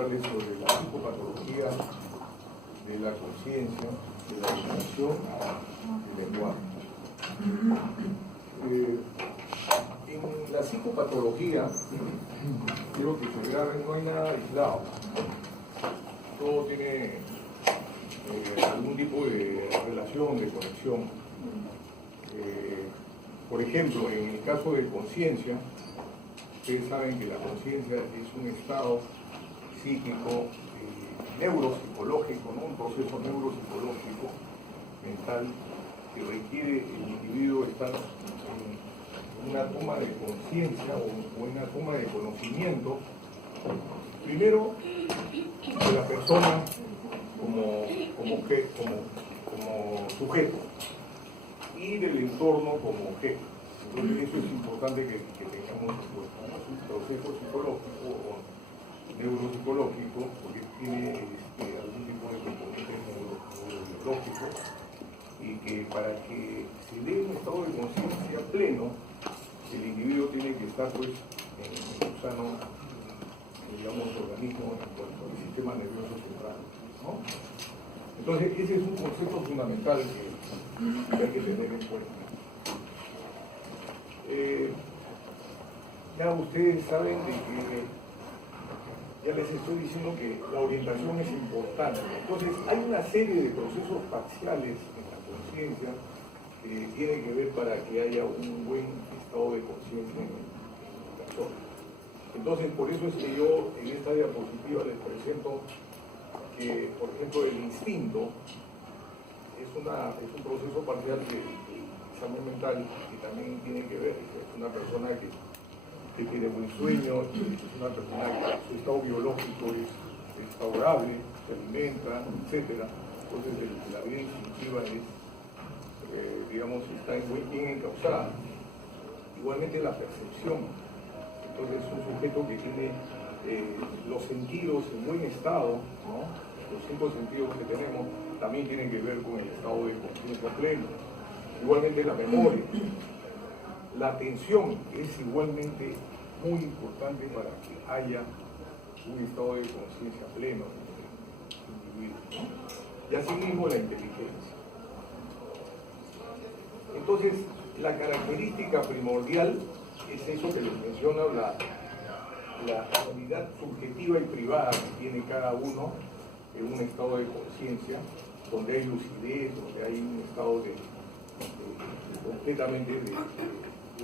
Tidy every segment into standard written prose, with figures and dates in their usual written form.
hablarles sobre la psicopatología de la conciencia, de la educación del lenguaje. En la psicopatología, quiero que se graben, no hay nada aislado. Todo tiene algún tipo de relación, de conexión. Por ejemplo, en el caso de conciencia, ustedes saben que la conciencia es un estado psíquico, neuropsicológico, ¿no? Un proceso neuropsicológico, mental, que requiere el individuo estar en una toma de conciencia o en una toma de conocimiento, primero de la persona como sujeto y del entorno como objeto. Entonces eso es importante que tengamos en cuenta, ¿no? Es un proceso psicológico o neuropsicológico, porque tiene algún tipo de componente neurobiológico, y que para que se dé un estado de conciencia pleno, el individuo tiene que estar pues en un sano, digamos, organismo en cuanto al sistema nervioso central, ¿no? Entonces ese es un concepto fundamental que hay que tener en cuenta. Ya ustedes saben de que ya les estoy diciendo que la orientación es importante. Entonces hay una serie de procesos parciales en la conciencia que tienen que ver para que haya un buen estado de conciencia en la persona. Entonces por eso es que yo en esta diapositiva les presento que, por ejemplo, el instinto es un proceso parcial de examen mental que también tiene que ver, es una persona que tiene buen sueño, es una persona que su estado biológico es favorable, se alimenta, etc. Entonces la vida instintiva es, digamos, está bien encauzada. Igualmente la percepción, entonces es un sujeto que tiene los sentidos en buen estado, ¿no? Los 5 sentidos que tenemos también tienen que ver con el estado de conciencia pleno. Igualmente la memoria. La atención es igualmente muy importante para que haya un estado de conciencia pleno en el individuo, ¿no? Y asimismo la inteligencia. Entonces, la característica primordial es eso que les menciono, la unidad subjetiva y privada que tiene cada uno en un estado de conciencia, donde hay lucidez, donde hay un estado completamente de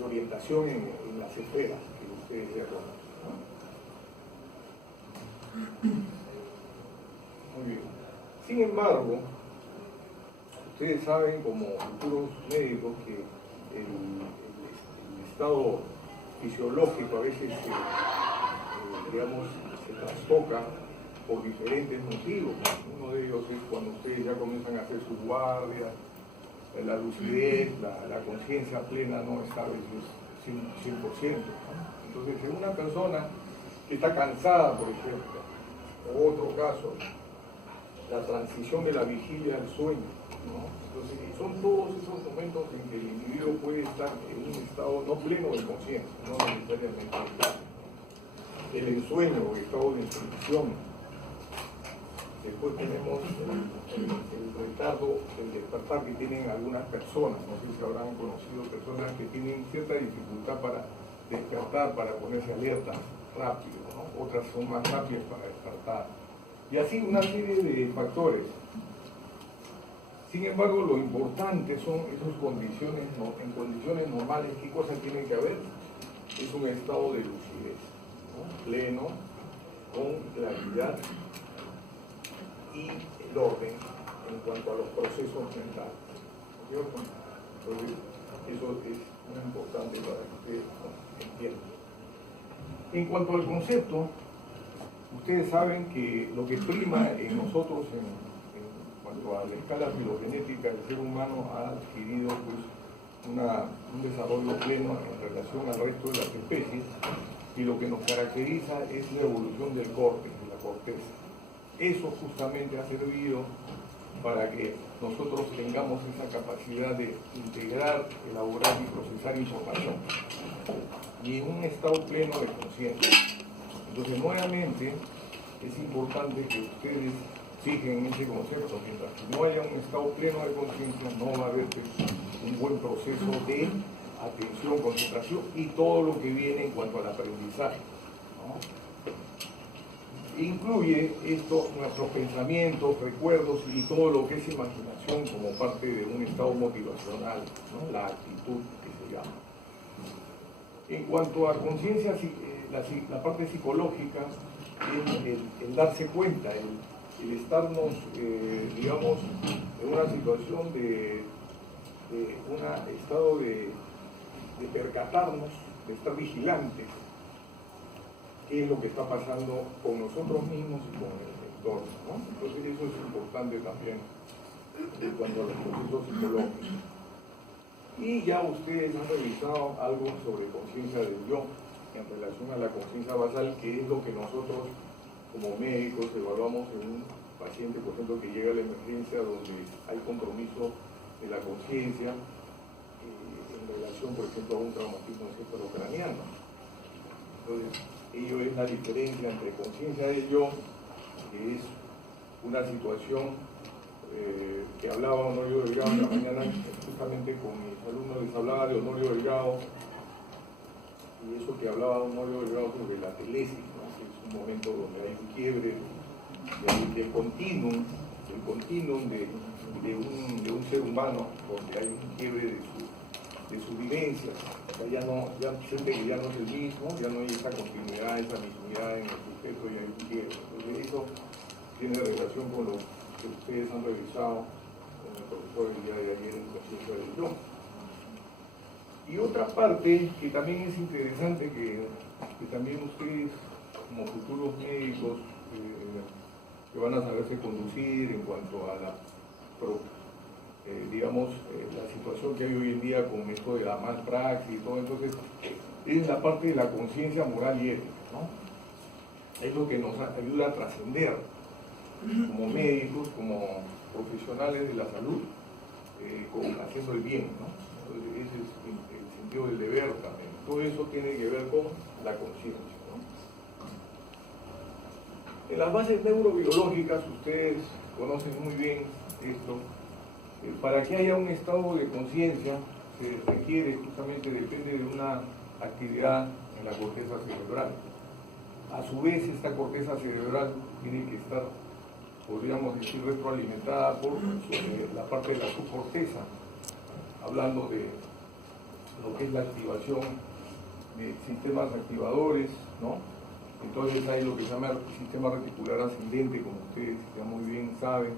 orientación en las esferas que ustedes ya conocen, ¿no? Muy bien. Sin embargo, ustedes saben como futuros médicos que el estado fisiológico a veces digamos, se trastoca por diferentes motivos. Uno de ellos es cuando ustedes ya comienzan a hacer sus guardias, la lucidez, la conciencia plena no está a veces 100%, ¿no? Entonces, en una persona que está cansada, por ejemplo, o otro caso, la transición de la vigilia al sueño, ¿no? Entonces, son todos esos momentos en que el individuo puede estar en un estado no pleno de conciencia, no necesariamente el ensueño o el estado de inscripción. Después tenemos el retardo, el despertar que tienen algunas personas. No sé si habrán conocido personas que tienen cierta dificultad para despertar, para ponerse alerta rápido, ¿no? Otras son más rápidas para despertar. Y así una serie de factores. Sin embargo, lo importante son esas condiciones, ¿no? En condiciones normales, ¿qué cosas tienen que haber? Es un estado de lucidez, ¿no? Pleno, con claridad y el orden en cuanto a los procesos mentales, ¿cierto? Entonces, eso es muy importante para que ustedes entiendan. En cuanto al concepto, ustedes saben que lo que prima en nosotros en cuanto a la escala filogenética del ser humano ha adquirido pues, un desarrollo pleno en relación al resto de las especies, y lo que nos caracteriza es la evolución del córtex, de la corteza. Eso justamente ha servido para que nosotros tengamos esa capacidad de integrar, elaborar y procesar información, y en un estado pleno de conciencia. Entonces, nuevamente, es importante que ustedes fijen en ese concepto. Mientras que no haya un estado pleno de conciencia, no va a haber un buen proceso de atención, concentración y todo lo que viene en cuanto al aprendizaje, ¿no? Incluye esto nuestros pensamientos, recuerdos y todo lo que es imaginación como parte de un estado motivacional, ¿no? La actitud que se llama. En cuanto a conciencia, la parte psicológica es el darse cuenta, el estarnos, digamos, en una situación de un estado de percatarnos, de estar vigilantes, qué es lo que está pasando con nosotros mismos y con el entorno, ¿no? Entonces eso es importante también en cuanto a los procesos psicológicos. Y ya ustedes han revisado algo sobre conciencia del yo en relación a la conciencia basal, que es lo que nosotros como médicos evaluamos en un paciente, por ejemplo, que llega a la emergencia donde hay compromiso de la conciencia en relación, por ejemplo, a un traumatismo encefalocraniano. Entonces, ello es la diferencia entre conciencia del yo, que es una situación que hablaba Honorio Delgado en la mañana, justamente con mis alumnos les hablaba de Honorio Delgado, y eso que hablaba Honorio Delgado sobre la telesis, ¿no? Que es un momento donde hay un quiebre del continuum de un ser humano, donde hay un quiebre de su vivencia, ya siente que ya no es el mismo, ya no hay esa continuidad, esa mismidad en el sujeto y hay un quiebre. Entonces eso tiene relación con lo que ustedes han revisado con el profesor el día de ayer en conciencia del yo. Y otra parte que también es interesante, que también ustedes como futuros médicos que van a saberse conducir en cuanto a la digamos, la situación que hay hoy en día con esto de la malpraxis y todo, entonces es la parte de la conciencia moral y ética, ¿no? Es lo que nos ayuda a trascender como médicos, como profesionales de la salud, haciendo el bien, ¿no? Entonces, ese es el sentido del deber también. Todo eso tiene que ver con la conciencia, ¿no? En las bases neurobiológicas ustedes conocen muy bien esto. Para que haya un estado de conciencia se requiere, justamente depende de una actividad en la corteza cerebral. A su vez, esta corteza cerebral tiene que estar, podríamos decir, retroalimentada por la parte de la subcorteza, hablando de lo que es la activación de sistemas activadores, ¿no? Entonces hay lo que se llama el sistema reticular ascendente, como ustedes ya muy bien saben,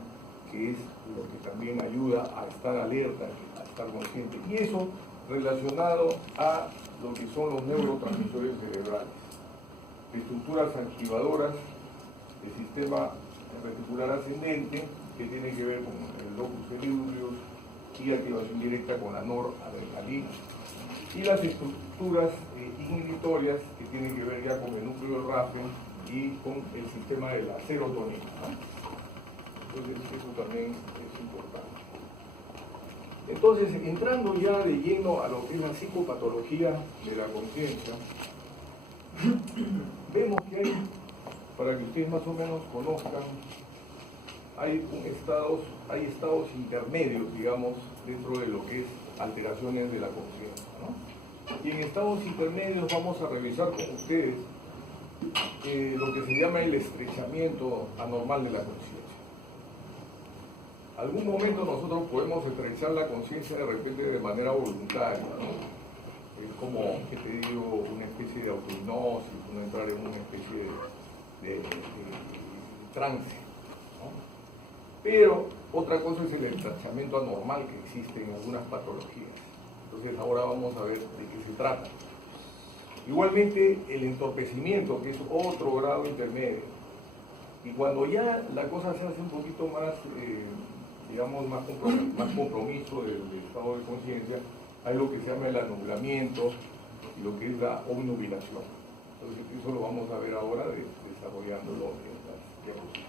que es lo que también ayuda a estar alerta, a estar consciente. Y eso relacionado a lo que son los neurotransmisores cerebrales, estructuras activadoras del sistema reticular ascendente, que tiene que ver con el locus coeruleus y activación directa con la noradrenalina. Y las estructuras inhibitorias, que tienen que ver ya con el núcleo del RAFE y con el sistema de la serotonina, ¿no? Entonces eso también es importante. Entonces, entrando ya de lleno a lo que es la psicopatología de la conciencia, vemos que hay, para que ustedes más o menos conozcan, hay estados intermedios, digamos, dentro de lo que es alteraciones de la conciencia, ¿no? Y en estados intermedios vamos a revisar con ustedes lo que se llama el estrechamiento anormal de la conciencia. Algún momento nosotros podemos estrechar la conciencia de repente de manera voluntaria, ¿no? Es como, que te digo, una especie de autohipnosis, uno entrar en una especie de trance, ¿no? Pero otra cosa es el estrechamiento anormal que existe en algunas patologías. Entonces ahora vamos a ver de qué se trata. Igualmente el entorpecimiento, que es otro grado intermedio. Y cuando ya la cosa se hace un poquito más, digamos, más compromiso del estado de conciencia, hay lo que se llama el anublamiento y lo que es la obnubilación. Entonces eso lo vamos a ver ahora desarrollándolo en las diapositivas.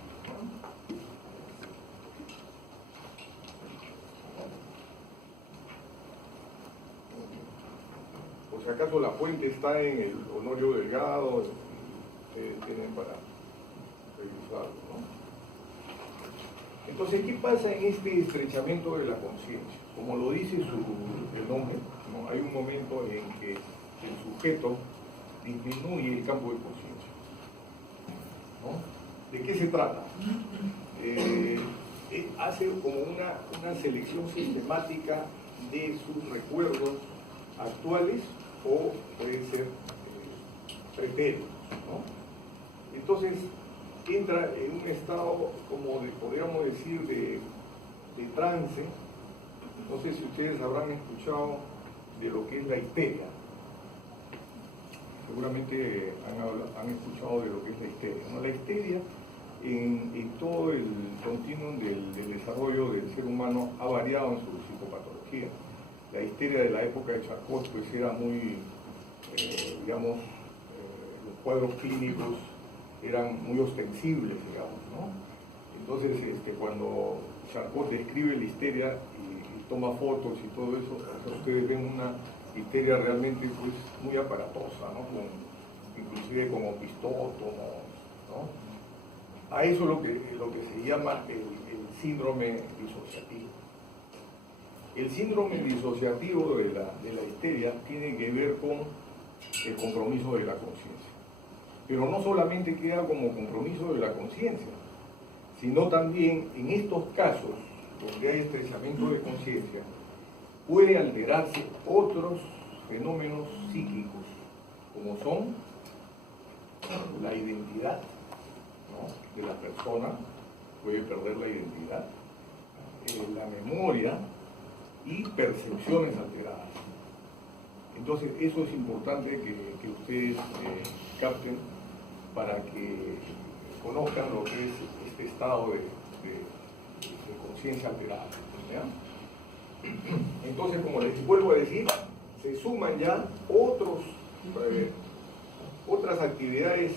Por si acaso la fuente está en el Honorio Delgado, ustedes tienen para revisarlo, ¿no? Entonces, ¿qué pasa en este estrechamiento de la conciencia? Como lo dice el nombre, ¿no? Hay un momento en que el sujeto disminuye el campo de conciencia, ¿no? ¿De qué se trata? Hace como una selección sistemática de sus recuerdos actuales o pueden ser pretéritos, ¿no? Entonces entra en un estado como de, podríamos decir, de trance. No sé si ustedes habrán escuchado de lo que es la histeria. Seguramente han escuchado de lo que es la histeria, ¿no? La histeria en todo el continuum del desarrollo del ser humano ha variado en su psicopatología. La histeria de la época de Charcot pues era muy, digamos, los cuadros clínicos eran muy ostensibles, digamos, ¿no? Entonces, cuando Charcot describe la histeria y toma fotos y todo eso, ustedes ven una histeria realmente pues muy aparatosa, ¿no? Inclusive con opistótomos, ¿no? A eso es lo que se llama el síndrome disociativo. El síndrome disociativo de la histeria tiene que ver con el compromiso de la conciencia. Pero no solamente queda como compromiso de la conciencia, sino también en estos casos donde hay estrechamiento de conciencia, puede alterarse otros fenómenos psíquicos, como son la identidad, ¿no?, de la persona, puede perder la identidad, la memoria y percepciones alteradas. Entonces, eso es importante que ustedes capten para que conozcan lo que es este estado de conciencia alterada, ¿ya? Entonces, como les vuelvo a decir, se suman ya otras actividades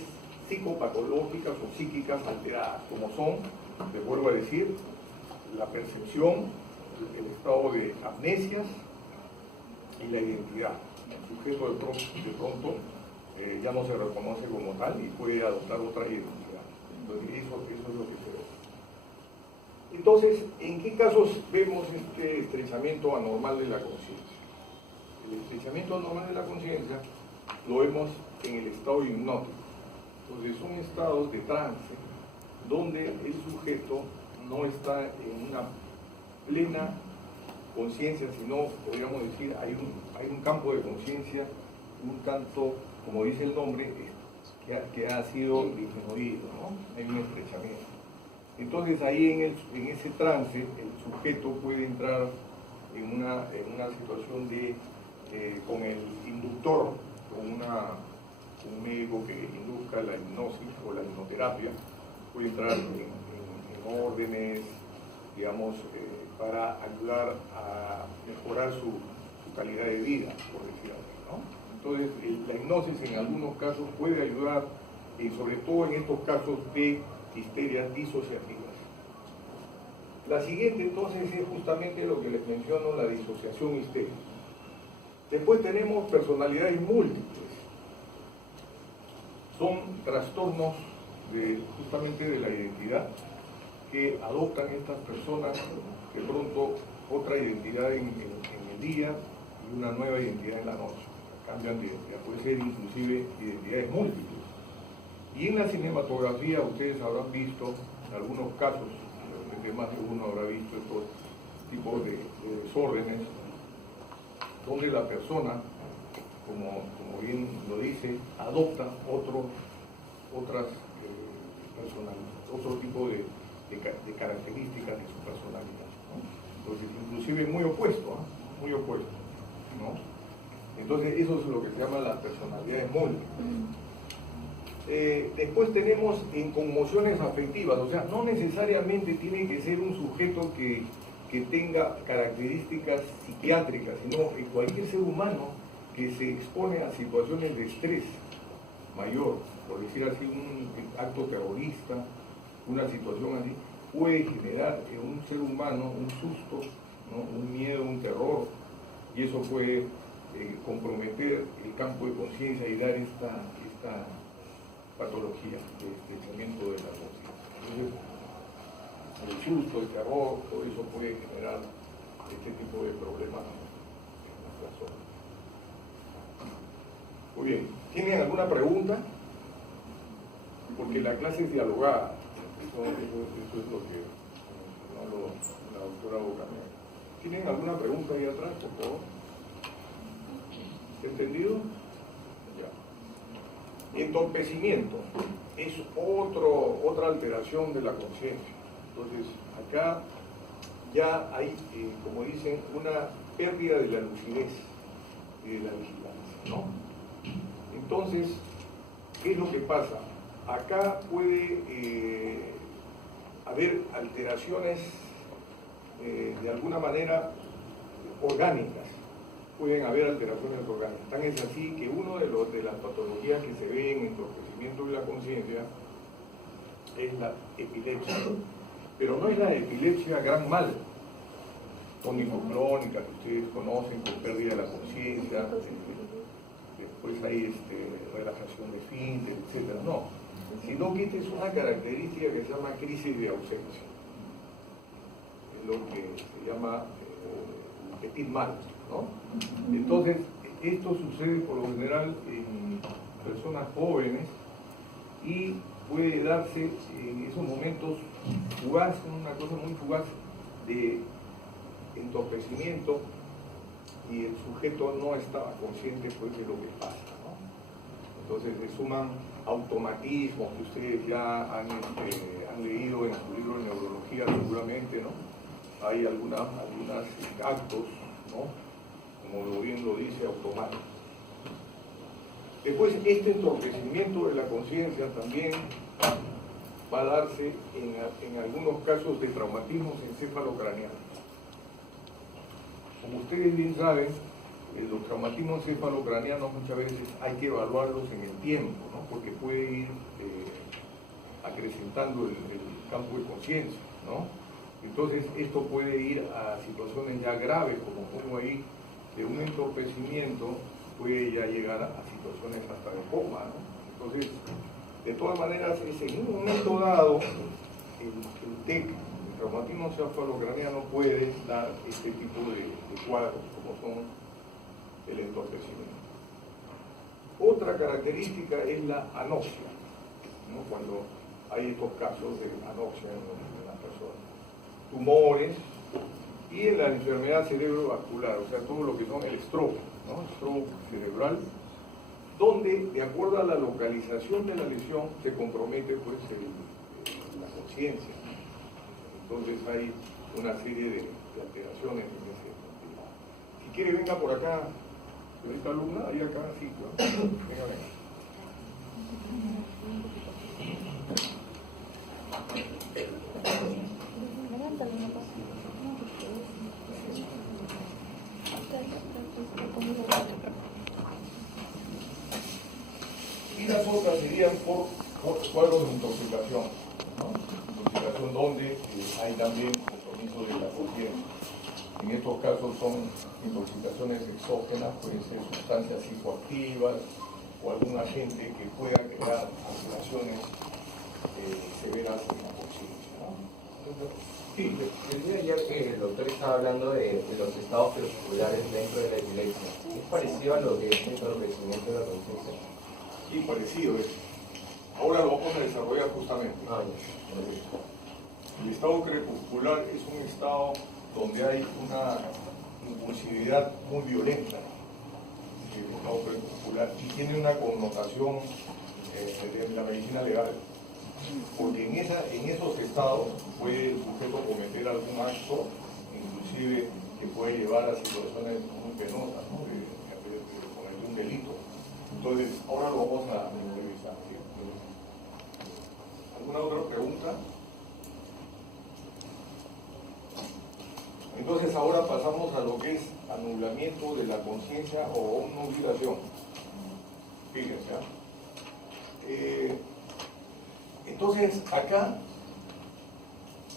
psicopatológicas o psíquicas alteradas, como son, les vuelvo a decir, la percepción, el estado de amnesias y la identidad. El sujeto de pronto ya no se reconoce como tal y puede adoptar otra identidad. Entonces, eso es lo que se ve. Entonces, ¿en qué casos vemos este estrechamiento anormal de la conciencia? El estrechamiento anormal de la conciencia lo vemos en el estado hipnótico. Entonces, son estados de trance donde el sujeto no está en una plena conciencia, sino, podríamos decir, hay un campo de conciencia un tanto, como dice el nombre, que ha sido disminuido, ¿no? Hay un estrechamiento. Entonces ahí en ese trance el sujeto puede entrar en una situación con el inductor, con un médico que induzca la hipnosis o la hipnoterapia, puede entrar en órdenes, digamos, para ayudar a mejorar su calidad de vida, por decirlo así, ¿no? Entonces, la hipnosis en algunos casos puede ayudar, sobre todo en estos casos de histerias disociativas. La siguiente, entonces, es justamente lo que les menciono, la disociación histérica. Después tenemos personalidades múltiples. Son trastornos justamente de la identidad que adoptan estas personas de pronto otra identidad en el día y una nueva identidad en la noche. Cambian de identidad, puede ser inclusive identidades múltiples. Y en la cinematografía ustedes habrán visto, en algunos casos, más de uno habrá visto estos tipos de desórdenes, donde la persona, como bien lo dice, adopta otras personalidades, otro tipo de características de su personalidad, ¿no? Entonces, inclusive muy opuesto, ¿no? Entonces, eso es lo que se llama las personalidades múltiples. Después tenemos en conmociones afectivas, o sea, no necesariamente tiene que ser un sujeto que tenga características psiquiátricas, sino en cualquier ser humano que se expone a situaciones de estrés mayor, por decir así, un acto terrorista, una situación así, puede generar en un ser humano un susto, ¿no?, un miedo, un terror, y eso puede comprometer el campo de conciencia y dar patología de pensamiento de la conciencia. Entonces, el susto, el terror, todo eso puede generar este tipo de problemas en las personas. Muy bien, ¿tienen alguna pregunta? Porque la clase es dialogada, eso es lo que mencionó la doctora Bocanera. ¿Tienen alguna pregunta ahí atrás, por favor? ¿Entendido? Ya. Entorpecimiento es otra alteración de la conciencia. Entonces, acá ya hay, como dicen, una pérdida de la lucidez y de la vigilancia, ¿no? Entonces, ¿qué es lo que pasa? Acá puede haber alteraciones de alguna manera orgánicas, pueden haber alteraciones orgánicas. Tan es así que una de las patologías que se ve en entorpecimiento de la conciencia es la epilepsia, pero no es la epilepsia gran mal, tónico-clónica que ustedes conocen, con pérdida de la conciencia, después hay relajación de esfínter, etc. No, sino que esta es una característica que se llama crisis de ausencia. Es lo que se llama petit mal, ¿no? Entonces, esto sucede por lo general en personas jóvenes y puede darse en esos momentos fugaz, una cosa muy fugaz de entorpecimiento, y el sujeto no estaba consciente pues, de lo que pasa, ¿no? Entonces se suman automatismos que ustedes ya han leído en su libro de neurología seguramente, ¿no? Hay algunos actos, ¿no? Como bien lo dice, automáticos. Después, este entorpecimiento de la conciencia también va a darse en algunos casos de traumatismos encefalocraneanos. Como ustedes bien saben, los traumatismos encefalocraneanos muchas veces hay que evaluarlos en el tiempo, ¿no? Porque puede ir acrecentando el campo de conciencia, ¿no? Entonces esto puede ir a situaciones ya graves, como pongo ahí, de un entorpecimiento puede ya llegar a situaciones hasta de coma, ¿no? Entonces, de todas maneras, en un momento dado, el TEC, el traumatismo encefalocraneano, puede dar este tipo de cuadros, como son el entorpecimiento. Otra característica es la anoxia, ¿no? Cuando hay estos casos de anoxia en las personas. Tumores y en la enfermedad cerebrovascular, o sea, todo lo que son el stroke, ¿no? Stroke cerebral, donde, de acuerdo a la localización de la lesión, se compromete pues, la conciencia. Entonces hay una serie de alteraciones en ese sentido. Si quiere, venga por acá, señorita alumna, ahí acá, sí, ¿no? Venga, venga. Y las otras serían por cuadros de intoxicación, ¿no? Intoxicación donde hay también compromiso de la conciencia. En estos casos son intoxicaciones exógenas, pueden ser sustancias psicoactivas o algún agente que pueda crear alteraciones severas en la conciencia, ¿no? Sí. El día de ayer el doctor estaba hablando de los estados crepusculares dentro de la epilepsia. ¿Es parecido a lo que es el entorpecimiento de la conciencia? Sí, parecido es. Ahora lo vamos a desarrollar justamente. El estado crepuscular es un estado donde hay una impulsividad muy violenta, el estado crepuscular, y tiene una connotación de la medicina legal. Porque en esos estados puede el sujeto cometer algún acto, inclusive que puede llevar a situaciones muy penosas, ¿no? de cometer un delito. Entonces, ahora lo vamos a revisar. ¿Sí? ¿Alguna otra pregunta? Entonces, ahora pasamos a lo que es anulamiento de la conciencia o obnubilación. Fíjense, entonces, acá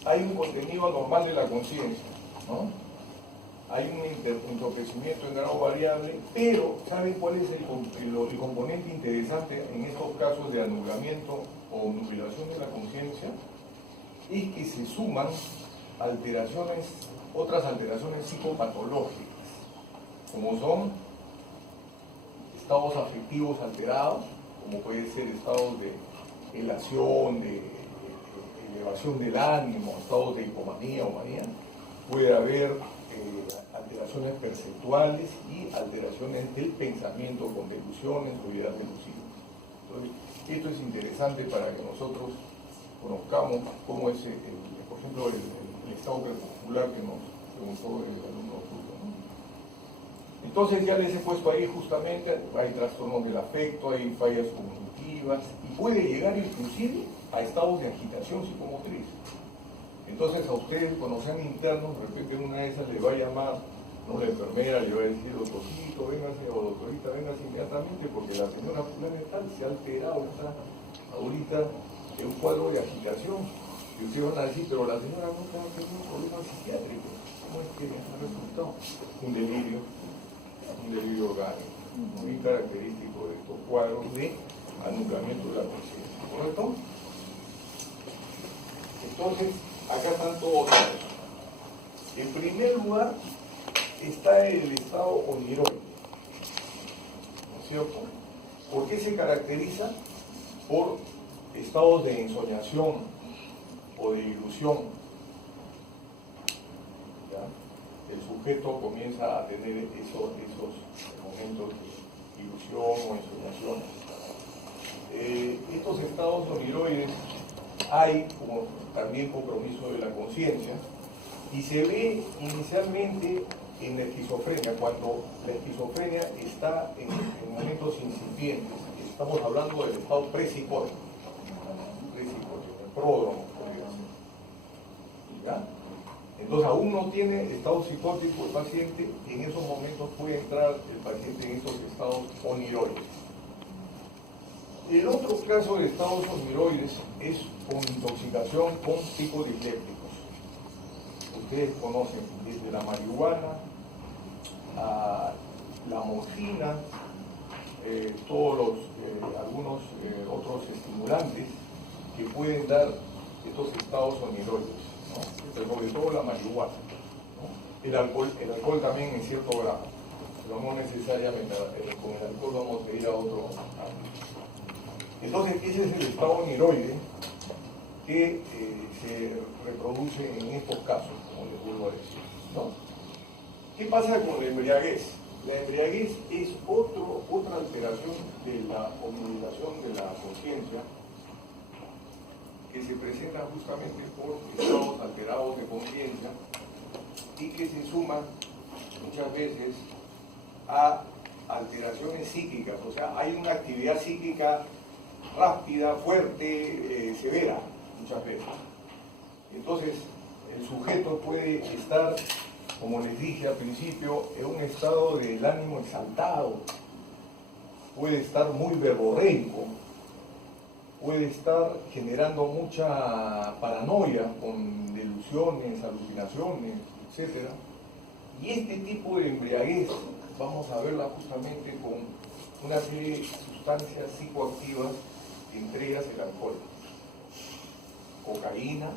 hay un contenido anormal de la conciencia, ¿no? hay un entorpecimiento en grado variable, pero ¿saben cuál es el componente interesante en estos casos de anulamiento o nubilación de la conciencia? Es que se suman otras alteraciones psicopatológicas, como son estados afectivos alterados, como puede ser estados de elación, de elevación del ánimo, estados de hipomanía o manía. Puede haber alteraciones perceptuales y alteraciones del pensamiento con delusiones o ideas delusivas. Entonces, esto es interesante para que nosotros conozcamos cómo es, por ejemplo, el estado crepuscular que nos preguntó el alumno Julio, ¿no? Entonces ya les he puesto ahí justamente, hay trastornos del afecto, hay fallas cognitivas y puede llegar inclusive a estados de agitación psicomotriz. Entonces a ustedes cuando sean internos, de repente una de esas les va a llamar, no, la enfermera le va a decir, doctorcito, véngase, o doctorita, véngase inmediatamente, porque la señora fulana tal se ha alterado, está ahorita en un cuadro de agitación. Y ustedes van a decir, pero la señora nunca ha tenido un problema psiquiátrico. ¿Cómo es que ha resultado? Un delirio orgánico, muy característico de estos cuadros de anulamiento de la conciencia. ¿Correcto? Entonces, acá están todos. En primer lugar, está el estado oniroide, ¿no es cierto? ¿Por qué se caracteriza? Por estados de ensoñación o de ilusión. ¿Ya? El sujeto comienza a tener esos momentos de ilusión o ensoñación. Estos estados oniroides hay como también compromiso de la conciencia y se ve inicialmente en la esquizofrenia, cuando la esquizofrenia está en momentos incipientes. Estamos hablando del estado presicótico, el pródromo, podría ser. ¿Ya? Entonces aún no tiene estado psicótico el paciente, en esos momentos puede entrar el paciente en esos estados oniroides. El otro caso de estados oniroides es con intoxicación con psicodilépticos. Ustedes conocen desde la marihuana a la morfina, algunos otros estimulantes que pueden dar estos estados oniroides, ¿no? Pero sobre todo la marihuana, ¿no? El alcohol también en cierto grado, pero no necesariamente con el alcohol vamos a ir a otro ámbito. Entonces ese es el estado oniroide que se reproduce en estos casos, como les vuelvo a decir, ¿no? ¿Qué pasa con la embriaguez? La embriaguez es otra alteración de la omnidación de la conciencia que se presenta justamente por estados alterados de conciencia y que se suman muchas veces a alteraciones psíquicas, o sea, hay una actividad psíquica rápida, fuerte, severa, muchas veces. Entonces, el sujeto puede estar, como les dije al principio, en un estado del ánimo exaltado, puede estar muy verborreico, puede estar generando mucha paranoia con delusiones, alucinaciones, etc. Y este tipo de embriaguez vamos a verla justamente con una serie de sustancias psicoactivas, entre ellas el alcohol, cocaína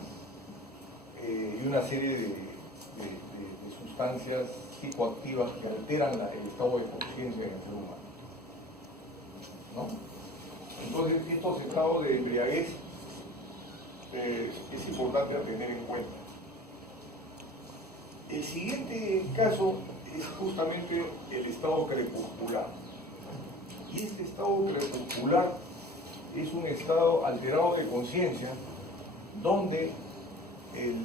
y una serie de sustancias psicoactivas que alteran el estado de conciencia en el ser humano, ¿no? Entonces, estos estados de embriaguez es importante a tener en cuenta. El siguiente caso es justamente el estado crepuscular. Y este estado crepuscular es un estado alterado de conciencia donde el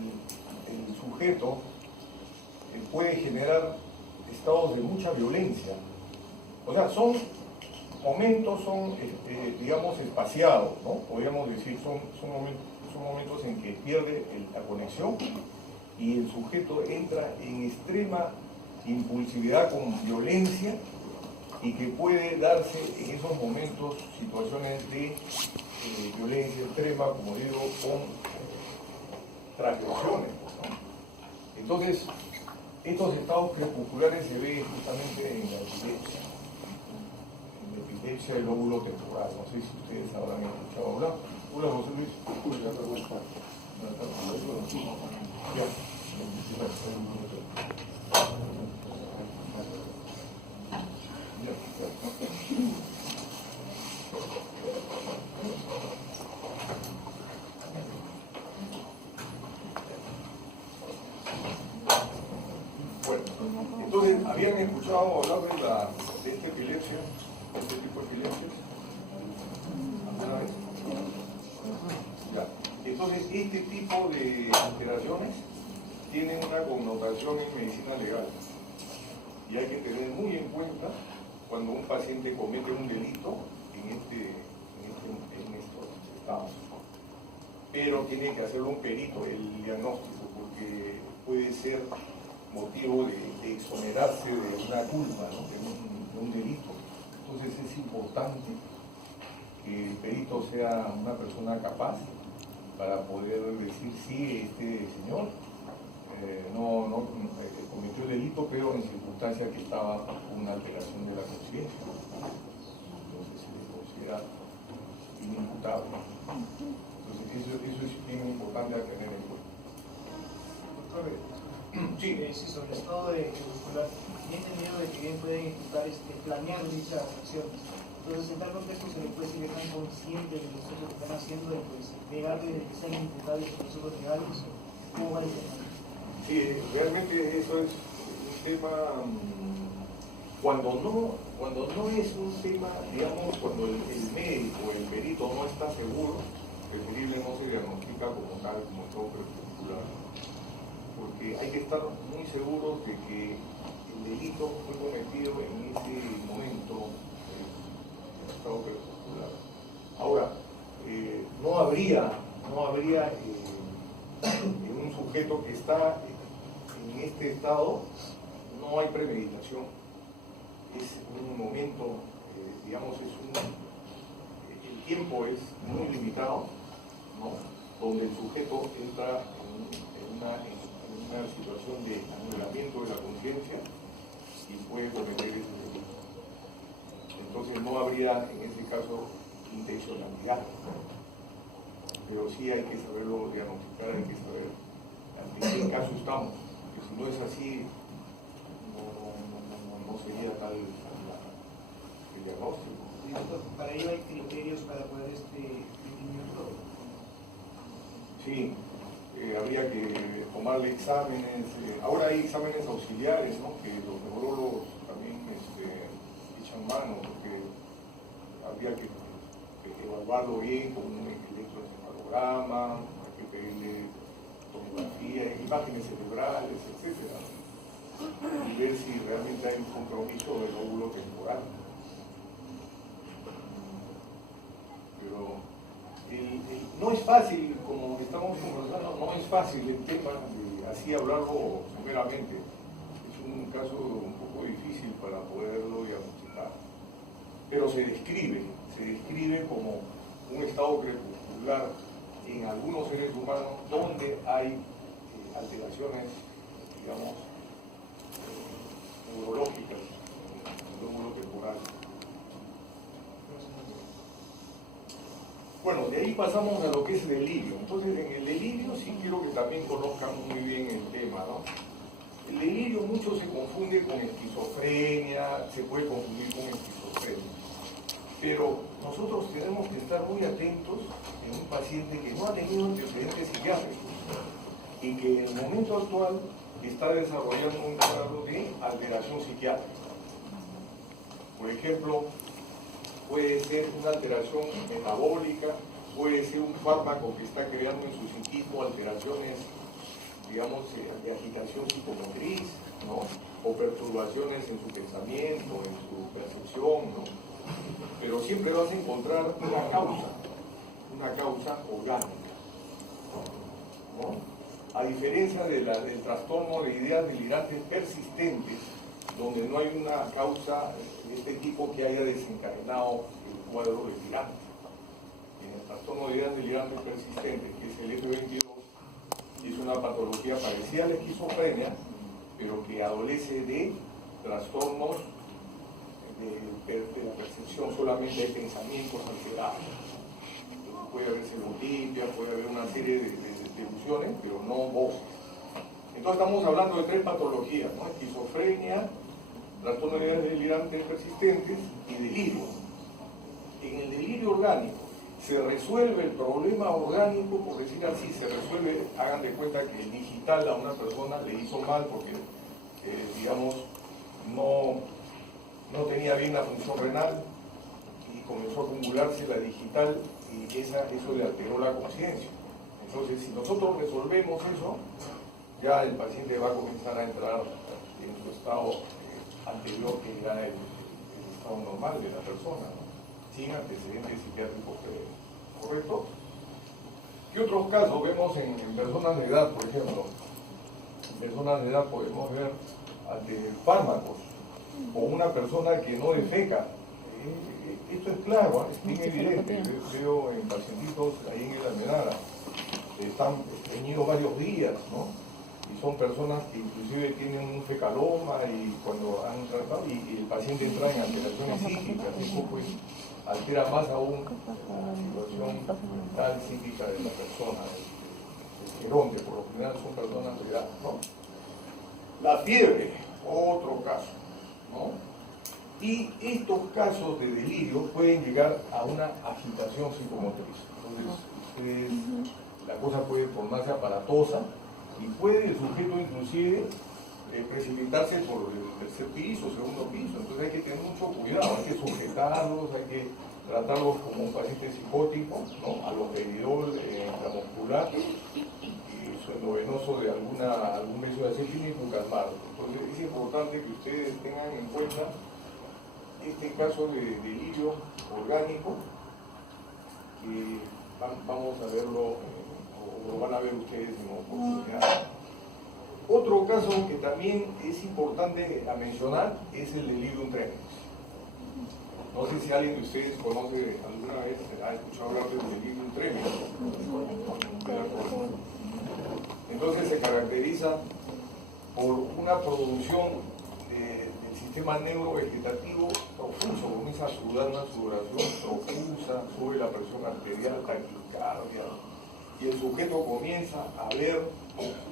sujeto puede generar estados de mucha violencia. O sea, son momentos, digamos, espaciados, ¿no? Podríamos decir, son momentos en que pierde la conexión y el sujeto entra en extrema impulsividad con violencia y que puede darse en esos momentos situaciones de violencia extrema, como digo, con transgresiones, ¿no? Entonces, Estos estados crepusculares se ven justamente en la epilepsia. En la epilepsia del lóbulo temporal. No sé si ustedes habrán escuchado hablar. Hola, José Luis. Ya. Bueno, entonces, ¿habían escuchado hablar de esta epilepsia? ¿De este tipo de epilepsias? ¿Alguna vez? Ya. Entonces, este tipo de alteraciones tienen una connotación en medicina legal y hay que tener muy en cuenta cuando un paciente comete un delito en estos estados. Pero tiene que hacerlo un perito el diagnóstico, porque puede ser motivo de exonerarse de una culpa, ¿no? de un delito. Entonces es importante que el perito sea una persona capaz para poder decir sí, este señor cometió el delito, pero en circunstancias que estaba con una alteración de la conciencia. Entonces se le considera inimputable. Entonces eso es bien importante a tener en cuenta. Sí. Sí, sobre el estado de muscular, he entendido de que bien pueden imputar planear dichas acciones. Entonces, en tal contexto se le puede decir que están conscientes de los hechos que están haciendo, de pues, negarle de que sean imputables por procesos legales. ¿Cómo va a ser? Sí, realmente eso es un tema, cuando no es un tema, digamos, cuando el médico, el perito no está seguro, preferible no se diagnostica como tal, como estado crepuscular, porque hay que estar muy seguros de que el delito fue cometido en ese momento del estado crepuscular. Ahora, no habría un sujeto que está en este estado, no hay premeditación, es un momento, digamos, el tiempo es muy limitado, ¿no? Donde el sujeto entra en una situación de anulamiento de la conciencia y puede cometer ese delito. Entonces no habría en ese caso intencionalidad, pero sí hay que saberlo diagnosticar, hay que saber en qué caso estamos, porque si no es así, no sería tal el diagnóstico. Para ello hay criterios para poder definirlo. Sí, habría que tomarle exámenes. Ahora hay exámenes auxiliares, ¿no? Que los neurólogos también echan mano, porque habría que evaluarlo bien con un electroencefalograma, hay que pedirle tomografía, imágenes cerebrales, etcétera, y ver si realmente hay un compromiso del lóbulo temporal. Pero no es fácil, como estamos conversando, no es fácil el tema de así hablarlo someramente. Es un caso un poco difícil para poderlo diagnosticar. Pero se describe como un estado crepuscular en algunos seres humanos donde hay alteraciones, digamos, neurológicas, en el lóbulo temporal. Bueno, de ahí pasamos a lo que es el delirio. Entonces, en el delirio sí quiero que también conozcan muy bien el tema, ¿no? El delirio mucho se confunde con esquizofrenia, se puede confundir con esquizofrenia. Pero nosotros tenemos que estar muy atentos en un paciente que no ha tenido antecedentes psiquiátricos y que en el momento actual está desarrollando un cuadro de alteración psiquiátrica. Por ejemplo, puede ser una alteración metabólica, puede ser un fármaco que está creando en su psiquismo alteraciones, digamos, de agitación psicomotriz, ¿no? O perturbaciones en su pensamiento, en su percepción, ¿no? Pero siempre vas a encontrar una causa orgánica, ¿no? A diferencia del trastorno de ideas delirantes persistentes, donde no hay una causa de este tipo que haya desencadenado el cuadro delirante. En el trastorno de ideas delirantes persistentes, que es el F22, es una patología parecida a la esquizofrenia, pero que adolece de trastornos de la percepción, solamente de pensamientos alterados. Puede haber celotipia, puede haber una serie de ilusiones, pero no voces. Entonces estamos hablando de 3 patologías, ¿no? Esquizofrenia, trastorno de ideas delirantes persistentes y delirio. En el delirio orgánico se resuelve el problema orgánico, por decir así, se resuelve, hagan de cuenta que el digital a una persona le hizo mal porque, digamos, no tenía bien la función renal y comenzó a acumularse la digital y eso le alteró la conciencia. Entonces, si nosotros resolvemos eso, ya el paciente va a comenzar a entrar en su estado anterior, que era el estado normal de la persona, ¿no? Sin antecedentes psiquiátricos previos. ¿Correcto? ¿Qué otros casos vemos en personas de edad, por ejemplo? En personas de edad podemos ver ante fármacos o una persona que no defeca. Esto es claro, es bien evidente. Veo en pacientitos ahí en el Almenara, están estreñidos varios días, ¿no? Y son personas que inclusive tienen un fecaloma y cuando han tratado, y el paciente entra en alteraciones psíquicas, eso pues altera más aún la situación mental psíquica de la persona, el geronte, por lo general son personas de edad, ¿no? La fiebre, otro caso, ¿no? Y estos casos de delirio pueden llegar a una agitación psicomotriz. Entonces, la cosa puede tornarse aparatosa y puede el sujeto inclusive precipitarse por el tercer piso, segundo piso. Entonces hay que tener mucho cuidado, hay que sujetarlos, hay que tratarlos como un paciente psicótico, ¿no? Haloperidol intramuscular y suelo venoso de algún benzodiazepínico calmado. Entonces es importante que ustedes tengan en cuenta este caso de delirio orgánico, que vamos a verlo, o lo van a ver ustedes en oportunidad. Otro caso que también es importante a mencionar es el delirium tremens. No sé si alguien de ustedes conoce alguna vez, ha escuchado hablar del delirium tremens. Entonces se caracteriza por una producción del sistema neurovegetativo profuso, comienza a sudar, una sudoración profusa, sube la presión arterial, taquicardia, y el sujeto comienza a ver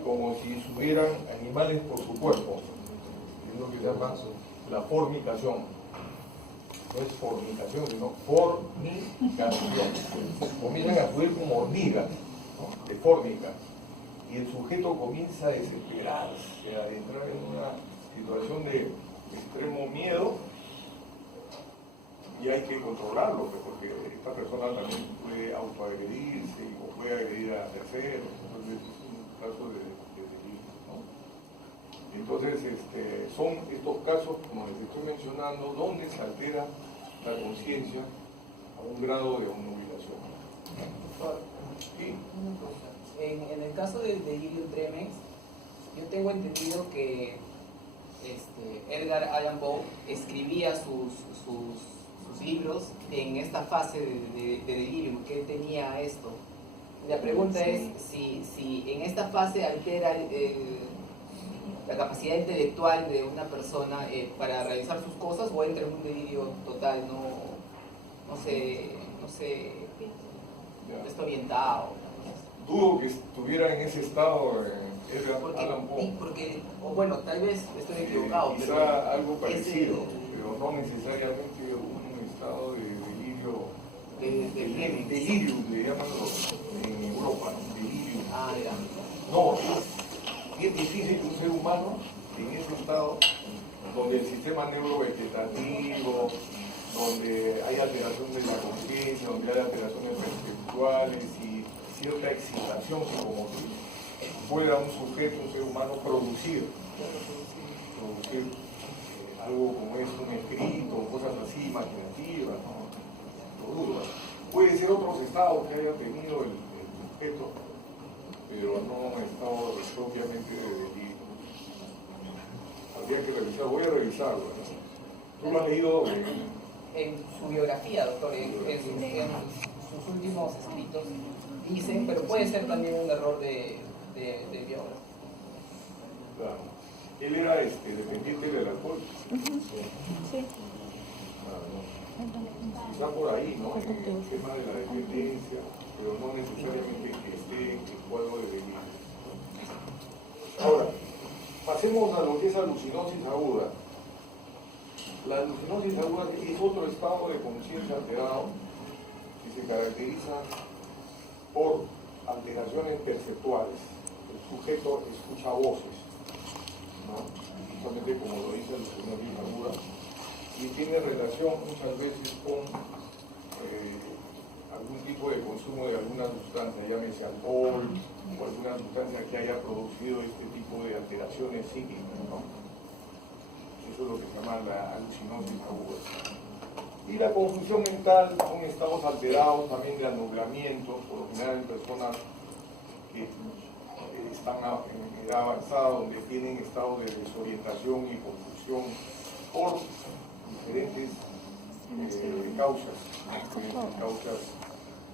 como si subieran animales por su cuerpo. Es lo que se llama la formicación. No es fornicación, sino formicación. Comienzan a subir como hormigas, ¿no? De fórmica. Y el sujeto comienza a desesperarse, a entrar en una situación de extremo miedo, y hay que controlarlo, porque esta persona también puede autoagredirse o puede agredir a terceros. Entonces es un caso de delirio, ¿no? Entonces son estos casos, como les estoy mencionando, donde se altera la conciencia a un grado de obnubilación. ¿Sí? En el caso del delirium tremens, yo tengo entendido que Edgar Allan Poe escribía sus libros en esta fase de delirium, que él tenía esto. La pregunta es si en esta fase altera la capacidad intelectual de una persona para realizar sus cosas, o entra en un delirio total, no está orientado. Dudo que estuviera en ese estado Edgar Allan Poe. Porque, bueno, tal vez estoy equivocado, quizá pero algo parecido, pero no necesariamente un estado de delirio. Delirium le llaman en Europa, ¿no? Delirium. Ah, ya. No, es difícil que un ser humano en ese estado, donde el sistema neurovegetativo, donde hay alteración de la conciencia, donde hay alteraciones perceptuales y cierta excitación psicomotriz, pueda un sujeto, un ser humano, producir algo como es un escrito, cosas así imaginativas, ¿no? Lo dudo. Puede ser otros estados que haya tenido el sujeto, pero no estado propiamente de delirio. Habría que revisar, voy a revisarlo, ¿no? ¿Tú lo has leído? En su biografía, doctor, en sus últimos escritos dicen, pero puede ser también un error de biógrafo. Claro. Él era dependiente del alcohol. Sí. Está por ahí, ¿no? En el tema de la dependencia, pero no necesariamente que esté en el cuadro de delito. Ahora, pasemos a lo que es alucinosis aguda. La alucinosis aguda es otro estado de conciencia alterado que se caracteriza por alteraciones perceptuales. El sujeto escucha voces, ¿no? Justamente como lo dice alucinosis aguda, y tiene relación muchas veces con algún tipo de consumo de alguna sustancia, llámese alcohol o alguna sustancia que haya producido este tipo de alteraciones psíquicas, ¿no? Eso es lo que se llama la alucinosis aguda. Y la confusión mental son estados alterados también de anublamiento, por lo general en personas que están en edad avanzada, donde tienen estados de desorientación y confusión por diferentes causas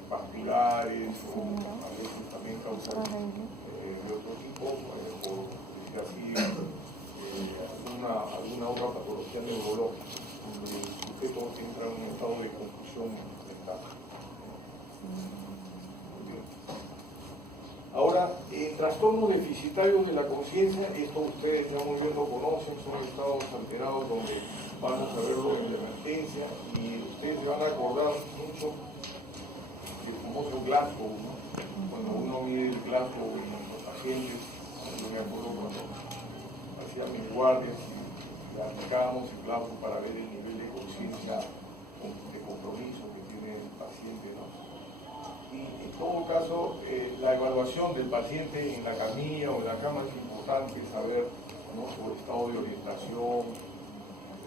vasculares o a veces también causas de otro tipo, por decir así, alguna otra patología neurológica, donde el sujeto entra en un estado de confusión mental. Ahora, trastornos deficitarios de la conciencia, esto ustedes ya muy bien lo conocen, son estados alterados donde vamos a verlo en la emergencia y ustedes se van a acordar mucho del famoso Glasgow, ¿no? Cuando uno mide el Glasgow en los pacientes, yo me acuerdo cuando hacía mis guardias y aplicábamos el Glasgow para ver el nivel de conciencia, de compromiso que tiene el paciente, ¿no? Y en todo caso, la evaluación del paciente en la camilla o en la cama es importante saber, ¿no?, su estado de orientación,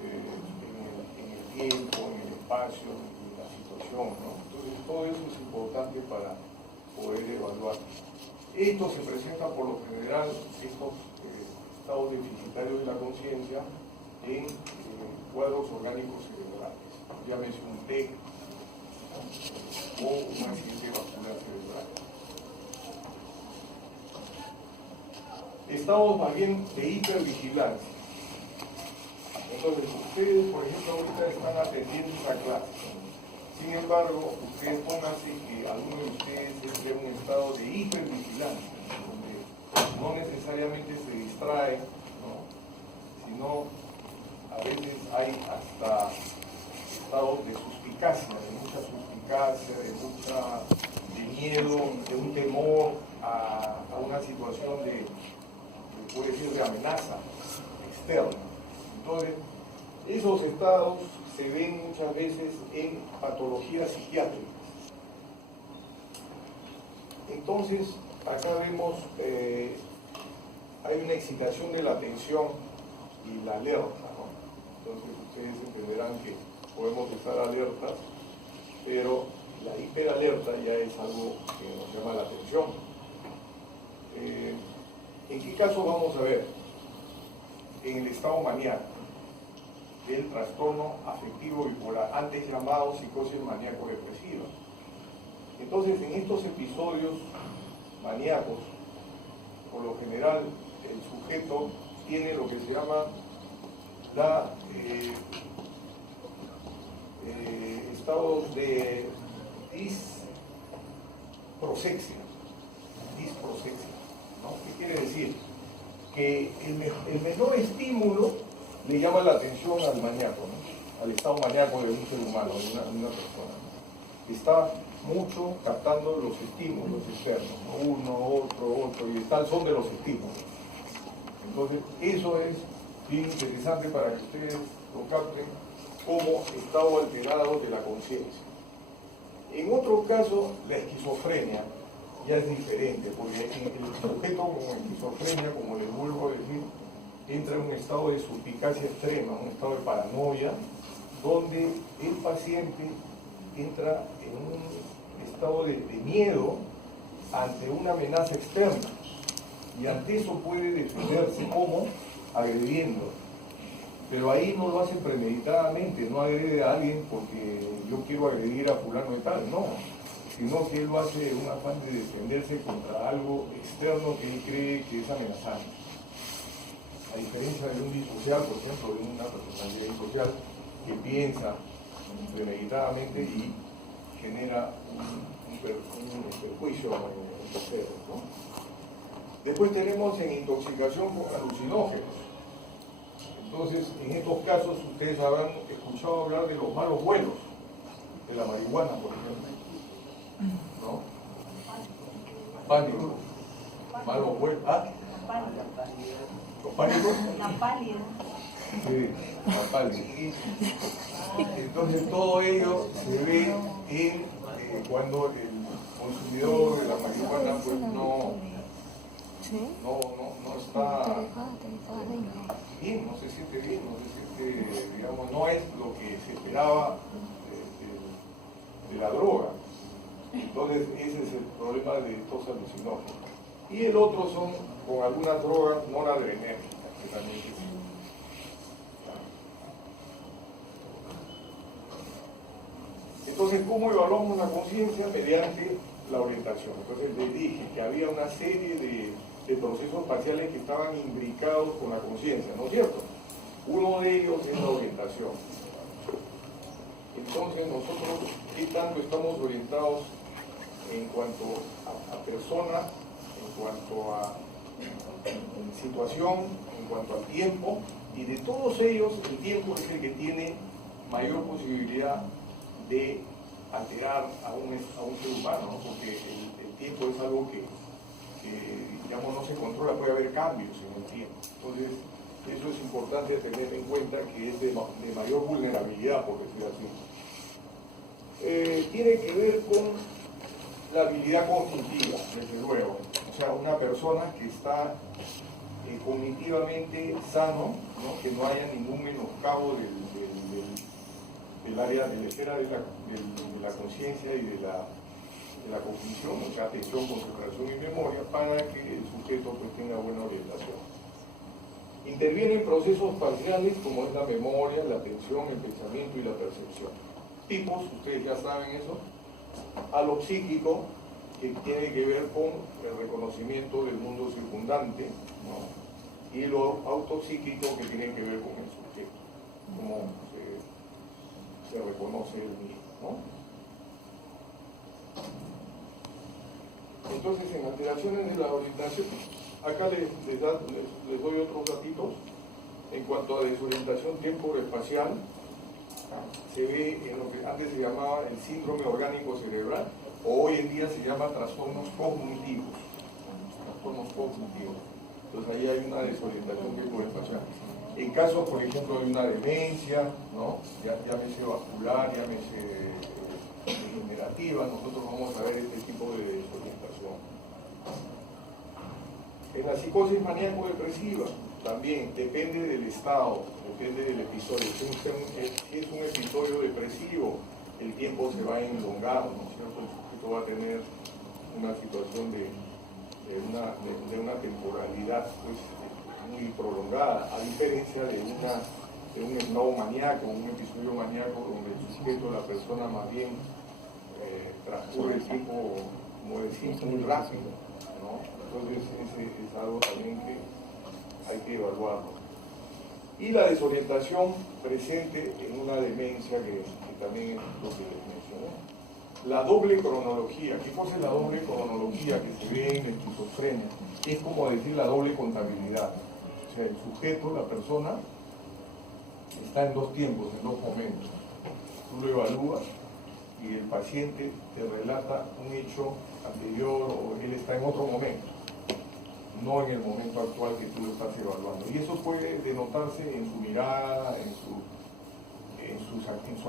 en el tiempo, en el espacio, en la situación, ¿no? Entonces todo eso es importante para poder evaluar. Esto se presenta por lo general, estos estados deficitarios de la conciencia, en cuadros orgánicos cerebrales, llámese un TEC o un accidente vascular cerebral. Estados más bien de hipervigilancia. Entonces, ustedes, por ejemplo, ahorita están atendiendo esa clase. Sin embargo, ustedes pónganse que alguno de ustedes entre en un estado de hipervigilancia, donde no necesariamente se distrae, ¿no?, sino a veces hay hasta estados de suspicacia, de mucha suspicacia, de miedo, de un temor a una situación puede decir, de amenaza externa. Entonces, esos estados se ven muchas veces en patologías psiquiátricas. Entonces, acá vemos, hay una excitación de la atención y la alerta, ¿no? Entonces, ustedes entenderán que podemos estar alertas, pero la hiperalerta ya es algo que nos llama la atención. ¿En qué caso vamos a ver? En el estado maníaco del trastorno afectivo bipolar, antes llamado psicosis maníaco-depresiva. Entonces, en estos episodios maníacos, por lo general, el sujeto tiene lo que se llama la estados de disprosexia, ¿no? ¿Qué quiere decir? Que el menor estímulo le llama la atención al maníaco, ¿no?, al estado maníaco de un ser humano, de una persona, ¿no? Está mucho captando los estímulos externos, ¿no?, uno, otro, y está al son de los estímulos. Entonces, eso es bien interesante para que ustedes lo capten como estado alterado de la conciencia. En otro caso, la esquizofrenia ya es diferente, porque el sujeto con esquizofrenia, como les vuelvo a decir, entra en un estado de suspicacia extrema, un estado de paranoia, donde el paciente entra en un estado de miedo ante una amenaza externa, y ante eso puede defenderse como agrediendo, pero ahí no lo hace premeditadamente, no agrede a alguien porque yo quiero agredir a fulano y tal, no, sino que él lo hace en un afán de defenderse contra algo externo que él cree que es amenazante. A diferencia de un disocial, por ejemplo, de una personalidad disocial que piensa premeditadamente y genera un perjuicio en terceros, ¿no? Después tenemos en intoxicación con alucinógenos. Entonces, en estos casos, ustedes habrán escuchado hablar de los malos vuelos, de la marihuana, por ejemplo, ¿no? Pánico, malos vuelos. ¿Ah? ¿Los pánicos? La pálida. Sí, la pálida. Entonces, todo ello se ve en cuando el consumidor de la marihuana pues no está bien, no se siente bien, no se siente, digamos, no es lo que se esperaba de la droga. Entonces ese es el problema de estos alucinógenos. Y el otro son con algunas drogas noradrenérgicas, que también existen. Entonces, ¿cómo evaluamos la conciencia? Mediante la orientación. Entonces les dije que había una serie de procesos parciales que estaban imbricados con la conciencia, ¿no es cierto? Uno de ellos es la orientación. Entonces nosotros, ¿qué tanto estamos orientados en cuanto a persona, en cuanto a situación, en cuanto al tiempo? Y de todos ellos, el tiempo es el que tiene mayor posibilidad de alterar a un ser humano, ¿no? Porque el tiempo es algo que digamos no se controla, puede haber cambios en el tiempo. Entonces eso es importante tener en cuenta, que es de mayor vulnerabilidad, por decir así. Tiene que ver con la habilidad cognitiva, desde luego. O sea, una persona que está cognitivamente sano, ¿no? Que no haya ningún menoscabo del área, de la esfera de la conciencia y de la cognición, o sea, atención, concentración y memoria, para que el sujeto pues tenga buena orientación. Intervienen procesos parciales como es la memoria, la atención, el pensamiento y la percepción. Tipos, ustedes ya saben eso. A lo psíquico, que tiene que ver con el reconocimiento del mundo circundante, ¿no? Y lo autopsíquico, que tiene que ver con el sujeto, cómo se reconoce el mismo, ¿no? Entonces, en alteraciones de la orientación, acá les doy otros datitos. En cuanto a desorientación tiempo-espacial, se ve en lo que antes se llamaba el síndrome orgánico cerebral, o hoy en día se llama trastornos cognitivos. Entonces ahí hay una desorientación tiempo-espacial. En casos, por ejemplo, de una demencia, ¿no? Llámese vascular, llámese degenerativa, nosotros vamos a ver este tipo de desorientación. En la psicosis maníaco-depresiva también depende del estado, depende del episodio. Si es un episodio depresivo, el tiempo se va a elongar, ¿no es cierto? El sujeto va a tener una situación de una temporalidad pues, muy prolongada, a diferencia de un estado maníaco, un episodio maníaco donde el sujeto, la persona más bien transcurre el tiempo, como decir, muy rápido, ¿no? Entonces ese es algo también que hay que evaluarlo. Y la desorientación presente en una demencia, que también es lo que les mencioné. La doble cronología. ¿Qué cosa es la doble cronología que se ve en la esquizofrenia? Es como decir la doble contabilidad. O sea, el sujeto, la persona, está en dos tiempos, en dos momentos. Tú lo evalúas y el paciente te relata un hecho anterior, o él está en otro momento, no en el momento actual que tú lo estás evaluando. Y eso puede denotarse en su mirada, en su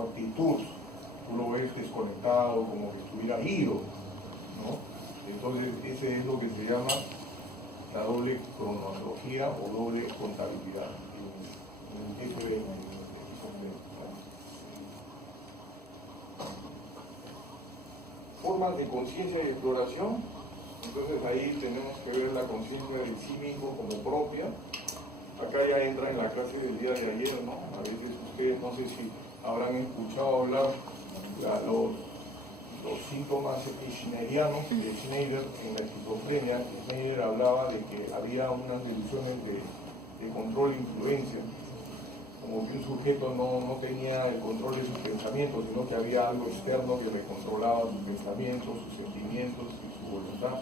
actitud. Tú lo ves desconectado, como que estuviera ido, ¿no? Entonces ese es lo que se llama la doble cronología o doble contabilidad en el TPD. Formas de conciencia y exploración. Entonces ahí tenemos que ver la conciencia del sí mismo como propia. Acá ya entra en la clase del día de ayer, ¿no? A veces ustedes, no sé si habrán escuchado hablar los síntomas schneidianos de Schneider en la esquizofrenia. Schneider hablaba de que había unas divisiones de de control e influencia, como que un sujeto no tenía el control de sus pensamientos, sino que había algo externo que le controlaba sus pensamientos, sus sentimientos y su voluntad.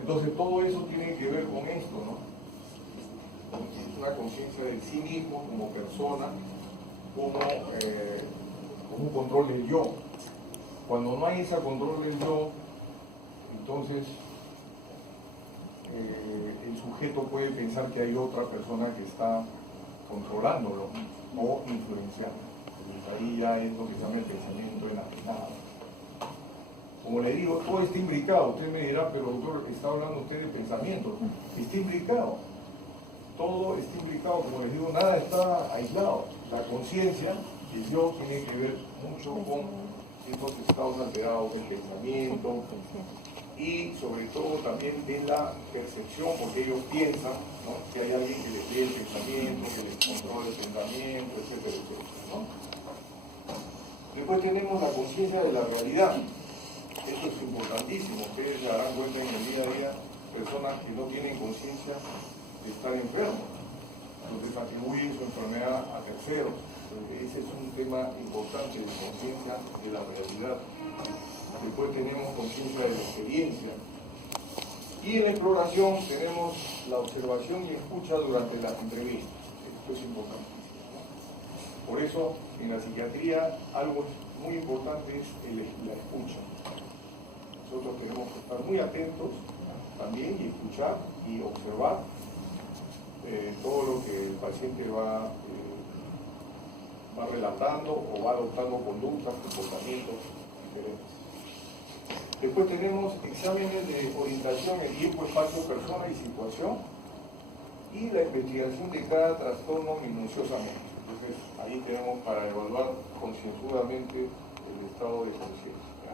Entonces todo eso tiene que ver con esto, ¿no? Es una conciencia de sí mismo como persona, como un control del yo. Cuando no hay ese control del yo, entonces el sujeto puede pensar que hay otra persona que está controlándolo o influenciando. Entonces ahí ya es lo que se llama el pensamiento enajenado. Como le digo, todo está imbricado. Usted me dirá, pero doctor, está hablando usted de pensamiento. Está imbricado. Todo está imbricado. Como les digo, nada está aislado. La conciencia, el yo, tiene que ver mucho con estos estados alterados del pensamiento y sobre todo también de la percepción, porque ellos piensan, ¿no?, que hay alguien que les lee el pensamiento, que les controla el pensamiento, etcétera, etcétera, ¿no? Después tenemos la conciencia de la realidad. Esto es importantísimo. Ustedes se darán cuenta en el día a día personas que no tienen conciencia de estar enfermos, entonces atribuyen su enfermedad a terceros. Entonces, ese es un tema importante de conciencia de la realidad. Después tenemos conciencia de la experiencia. Y en la exploración tenemos la observación y escucha durante las entrevistas. Esto es importantísimo, ¿no? Por eso, en la psiquiatría, algo muy importante es la escucha. Nosotros tenemos que estar muy atentos también y escuchar y observar todo lo que el paciente va relatando o va adoptando conductas, comportamientos diferentes. Después tenemos exámenes de orientación en tiempo, espacio, persona y situación y la investigación de cada trastorno minuciosamente. Entonces ahí tenemos para evaluar concienzudamente el estado de conciencia, ¿ya?